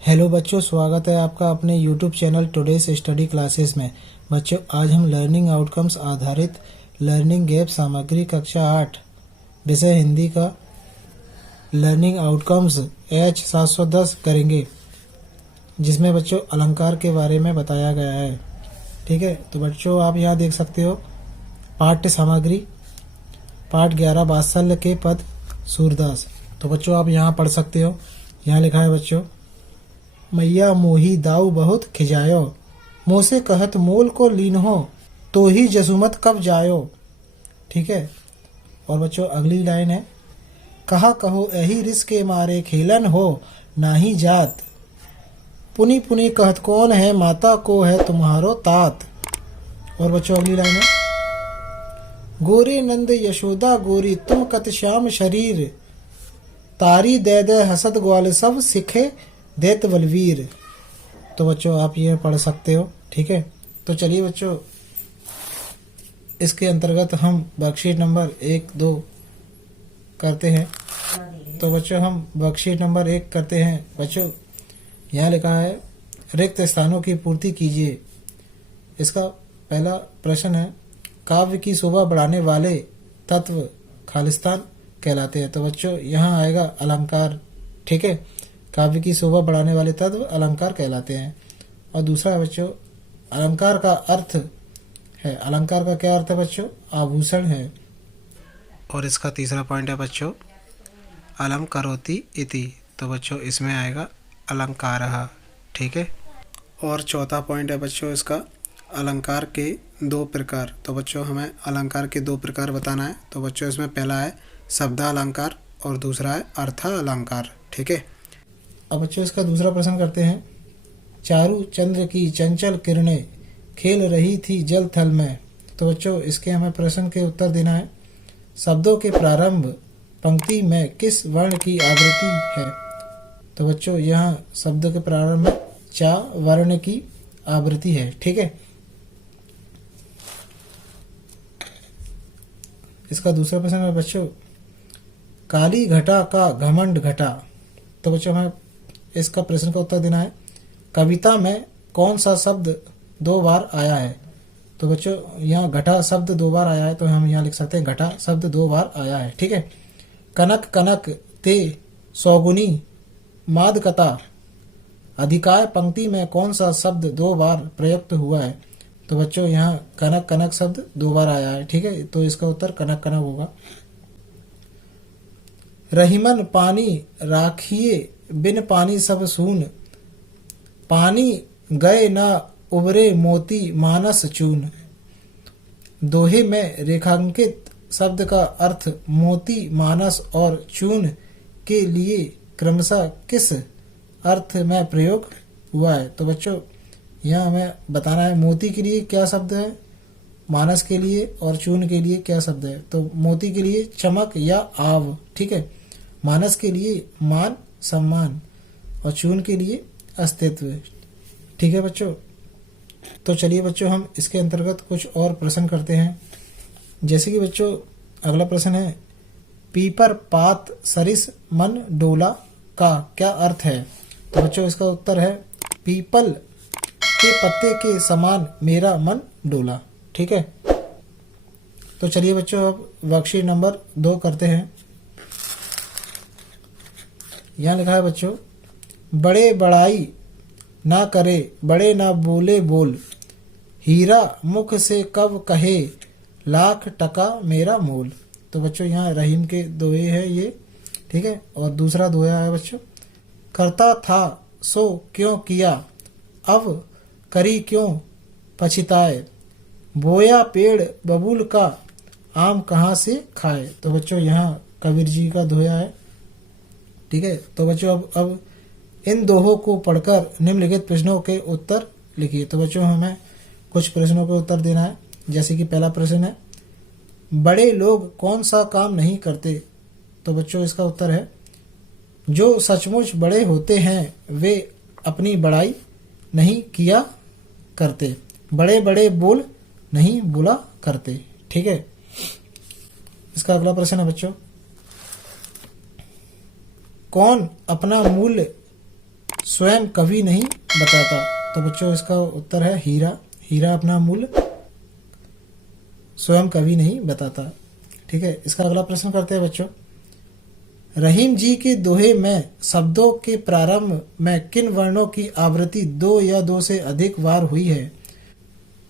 Hello बच्चों, स्वागत है आपका अपने YouTube channel today's study classes में। बच्चों, आज हम लर्निंग आउटकम्स आधारित लर्निंग गैप सामग्री कक्षा 8 विषय हिंदी का लर्निंग आउटकम्स H710 करेंगे, जिसमें बच्चों अलंकार के बारे में बताया गया है। ठीक है, तो बच्चों आप यहाँ देख सकते हो पाठ्य सामग्री पाठ 11 वात्सल्य के पद सूरदास। तो बच्चों आप यहाँ पढ़ सकते हो। यहाँ लिखा है बच्चों, मैया मोही दाऊ बहुत खिजायो, मुँह से कहत मोल को लीनहो, तो ही जसुमत कब जायो। ठीक है, और बच्चों अगली लाइन है, कहा कहो यही रिस के मारे खेलन हो नाही जात, पुनी पुनी कहत कौन है माता को है तुम्हारो तात। और बच्चों अगली लाइन है, गोरे नंद यशोदा गोरी तुम कत श्याम शरीर, तारी दे दे हसद ग्वाल सब सिखे देत बलवीर। तो बच्चों आप ये पढ़ सकते हो। ठीक है, तो चलिए बच्चों इसके अंतर्गत हम वर्कशीट नंबर 1-2 करते हैं। तो बच्चों हम वर्कशीट नंबर 1 करते हैं। बच्चों यहाँ लिखा है, रिक्त स्थानों की पूर्ति कीजिए। इसका पहला प्रश्न है, काव्य की शोभा बढ़ाने वाले तत्व खालिस्तान कहलाते हैं। तो बच्चों यहाँ आएगा अलंकार। ठीक है, काव्य की शोभा बढ़ाने वाले तत्व अलंकार कहलाते हैं। और दूसरा है बच्चों, अलंकार का अर्थ है, अलंकार का क्या अर्थ है बच्चों? आभूषण है। और इसका तीसरा पॉइंट है बच्चों, अलंकरोति इति। तो बच्चों इसमें आएगा अलंकारः। ठीक है, और चौथा पॉइंट है बच्चों इसका, अलंकार के 2 प्रकार। तो बच्चों हमें अलंकार के 2 प्रकार बताना है। तो बच्चों इसमें पहला है शब्दालंकार और दूसरा है अर्थालंकार। ठीक है, अब बच्चों इसका दूसरा प्रश्न करते हैं, चारु चंद्र की चंचल किरणें खेल रही थी जल थल में। तो बच्चों इसके हमें प्रश्न के उत्तर देना है, शब्दों के प्रारंभ पंक्ति में किस वर्ण की आवृत्ति है। तो बच्चों यहाँ शब्दों के प्रारंभ में चा वर्ण की आवृत्ति है। ठीक है, इसका दूसरा प्रश्न है बच्चों, काली घटा का घमंड घटा। तो बच्चों हमें इसका प्रश्न का उत्तर देना है, कविता में कौन सा शब्द 2 बार आया है। तो बच्चों यहाँ घटा शब्द 2 बार आया है, तो हम यहाँ लिख सकते हैं घटा शब्द 2 बार आया है। ठीक है, कनक कनक ते सौगुनी माद कथा, अधिकाय पंक्ति में कौन सा शब्द 2 बार प्रयुक्त हुआ है। तो बच्चों यहाँ कनक कनक शब्द 2 बार आया है। ठीक है, तो इसका उत्तर कनक कनक होगा। रहीमन पानी राखिए बिन पानी सब सून, पानी गए ना उबरे मोती मानस चून। दोहे में रेखांकित शब्द का अर्थ मोती मानस और चून के लिए क्रमशः किस अर्थ में प्रयोग हुआ है। तो बच्चों यहाँ हमें बताना है, मोती के लिए क्या शब्द है, मानस के लिए और चून के लिए क्या शब्द है। तो मोती के लिए चमक या आव। ठीक है, मानस के लिए मान सम्मान और चून के लिए अस्तित्व। ठीक है बच्चों, तो चलिए बच्चों हम इसके अंतर्गत कुछ और प्रश्न करते हैं। जैसे कि बच्चों अगला प्रश्न है, पीपर पात सरिस मन डोला का क्या अर्थ है। तो बच्चों इसका उत्तर है, पीपल के पत्ते के समान मेरा मन डोला। ठीक है, तो चलिए बच्चों अब वर्कशीट नंबर 2 करते हैं। यहाँ लिखा है बच्चों, बड़े बड़ाई ना करे बड़े ना बोले बोल, हीरा मुख से कब कहे लाख टका मेरा मोल। तो बच्चों यहाँ रहीम के दोहे है ये। ठीक है, और दूसरा दोहा है बच्चों, करता था सो क्यों किया अब करी क्यों पछताए, बोया पेड़ बबूल का आम कहाँ से खाए। तो बच्चों यहाँ कबीर जी का दोहा है। ठीक है, तो बच्चों अब इन दोहों को पढ़कर निम्नलिखित प्रश्नों के उत्तर लिखिए। तो बच्चों हमें कुछ प्रश्नों के उत्तर देना है। जैसे कि पहला प्रश्न है, बड़े लोग कौन सा काम नहीं करते। तो बच्चों इसका उत्तर है, जो सचमुच बड़े होते हैं वे अपनी बड़ाई नहीं किया करते, बड़े बड़े बोल नहीं बोला करते। ठीक है, इसका अगला प्रश्न है बच्चों, कौन अपना मूल्य स्वयं कभी नहीं बताता। तो बच्चों इसका उत्तर है हीरा। हीरा अपना मूल्य स्वयं कभी नहीं बताता। ठीक है, इसका अगला प्रश्न करते हैं बच्चों। रहीम जी के दोहे में शब्दों के प्रारंभ में किन वर्णों की आवृत्ति 2 या 2 से अधिक बार हुई है?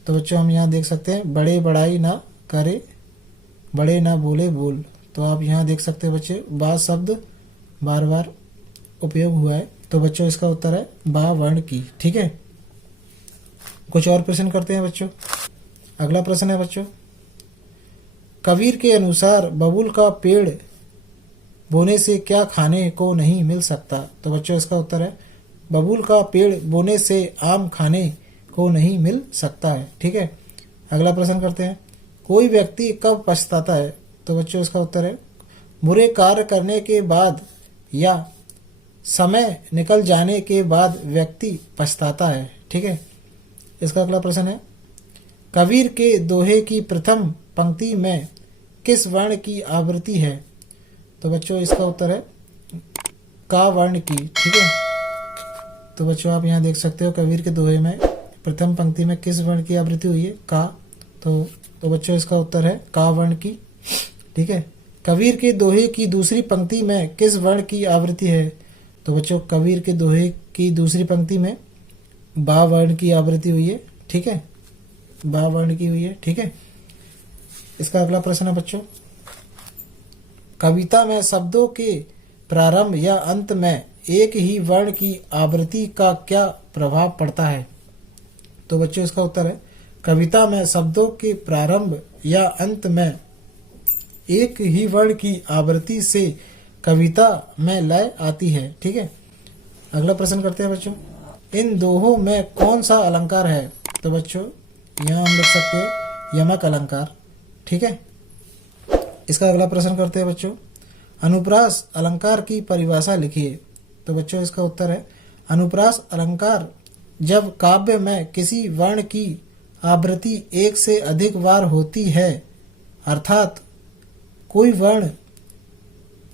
तो बच्चों हम यहाँ देख सकते हैं, बड़े बड़ाई ना करे, बड़े ना बोले बोल। तो आप यहाँ देख सकते हैं बच्चे, बा शब्द बार बार उपयोग हुआ है। तो बच्चों इसका उत्तर है बा वर्ण की। ठीक है, कुछ और प्रश्न करते हैं बच्चों। अगला प्रश्न है बच्चों, कबीर के अनुसार बबूल का पेड़ बोने से क्या खाने को नहीं मिल सकता? तो बच्चों इसका उत्तर है बबूल का पेड़ बोने से आम खाने को नहीं मिल सकता है। ठीक है, अगला प्रश्न करते हैं, कोई व्यक्ति कब पछताता है? तो बच्चों इसका उत्तर है बुरे कार्य करने के बाद या समय निकल जाने के बाद व्यक्ति पछताता है। ठीक है, इसका अगला प्रश्न है, कबीर के दोहे की प्रथम पंक्ति में किस वर्ण की आवृत्ति है? तो बच्चों इसका उत्तर है का वर्ण की। ठीक है, तो बच्चों आप यहाँ देख सकते हो कबीर के दोहे में प्रथम पंक्ति में किस वर्ण की आवृत्ति हुई है? का। तो बच्चों इसका उत्तर है का वर्ण की। ठीक है, कबीर के दोहे की दूसरी पंक्ति में किस वर्ण की आवृत्ति है? तो बच्चों कबीर के दोहे की दूसरी पंक्ति में बा वर्ण की आवृत्ति हुई है। ठीक है, बा वर्ण की हुई है। ठीक है, इसका अगला प्रश्न है बच्चों, कविता में शब्दों के प्रारंभ या अंत में एक ही वर्ण की आवृत्ति का क्या प्रभाव पड़ता है? तो बच्चों इसका उत्तर है कविता में शब्दों के प्रारंभ या अंत में एक ही वर्ण की आवृत्ति से कविता में लय आती है। ठीक है, अगला प्रश्न करते हैं बच्चों, इन दोहों में कौन सा अलंकार है? तो बच्चों यहाँ हम लिख सकते हैं यमक अलंकार। ठीक है, इसका अगला प्रश्न करते हैं बच्चों, अनुप्रास अलंकार की परिभाषा लिखिए। तो बच्चों इसका उत्तर है अनुप्रास अलंकार जब काव्य में किसी वर्ण की आवृत्ति एक से अधिक बार होती है, अर्थात कोई वर्ण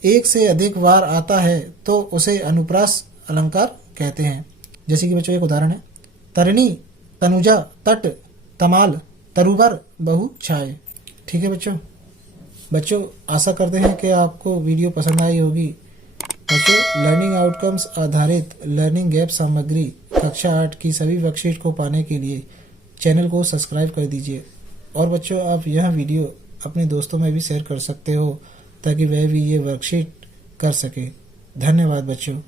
एक से अधिक बार आता है तो उसे अनुप्रास अलंकार कहते हैं। जैसे कि बच्चों एक उदाहरण है, तरणी, तनुजा, तट, तमाल, तरुबर, बहु, छाए। ठीक है बच्चों आशा करते हैं कि आपको वीडियो पसंद आई होगी। बच्चों लर्निंग आउटकम्स आधारित लर्निंग गैप सामग्री कक्षा 8 की सभी वर्कशीट को पाने के लिए चैनल को सब्सक्राइब कर दीजिए। और बच्चों आप यह वीडियो अपने दोस्तों में भी शेयर कर सकते हो ताकि वह भी ये वर्कशीट कर सके। धन्यवाद बच्चों।